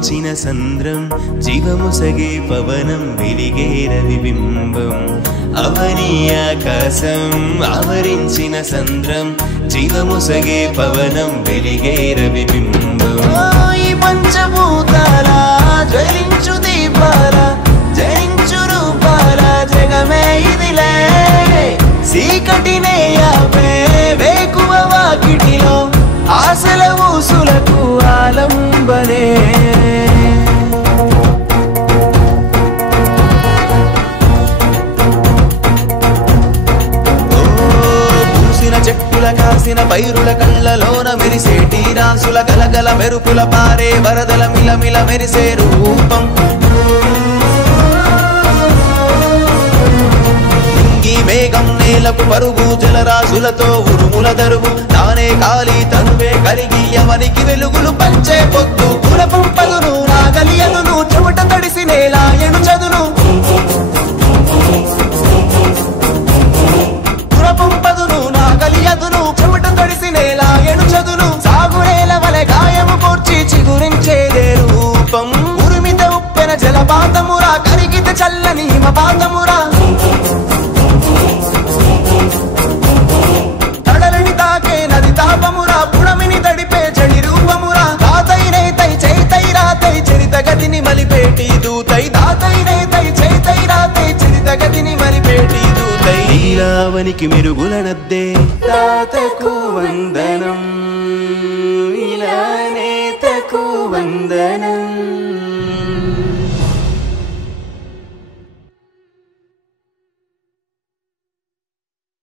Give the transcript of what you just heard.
ఆవరించిన సంద్రం జీవముసగే పవనం వెలిగేర రవిబింబం అవని ఆకాశం ఆవరించిన సంద్రం జీవముసగే పవనం వెలిగేర రవిబింబం ఈ పంచభూతాల జ్వలించు దీపాల జయించు రూపాల జగమే ఇదిలే. సీకటినే యాపే వేకువ వాకిటిలో ఆశల ఊసులకు ఆలంబనే కాసిన పైరుల కళ్ళలోన మెరిసేటి రాసుల గలగల మెరుపుల పారే వరదల మిలమిల మెరిసే రూపం. మేఘం నేలకు పరుగు జలరాశులతో ఉరుముల దరువు తానే కాలి తనువే కరిగి ఎవనికి వెలుగులు పంచే పొద్దు. చల్లని హిమపాతమురా తడలని తాకే నది తాపమురా పుడమిని తడిపే చెడి రూపమురా. తాతైనే తై చైతై రాతై చరిత గతిని మలిపేటి దూతై. తాతైనే తై చైతై రాతై చరిత గతిని మలిపేటి దూతై. నీలావనికి మెరుగులనద్దే తాతకు వందనం ఇలానేతకు వందనం.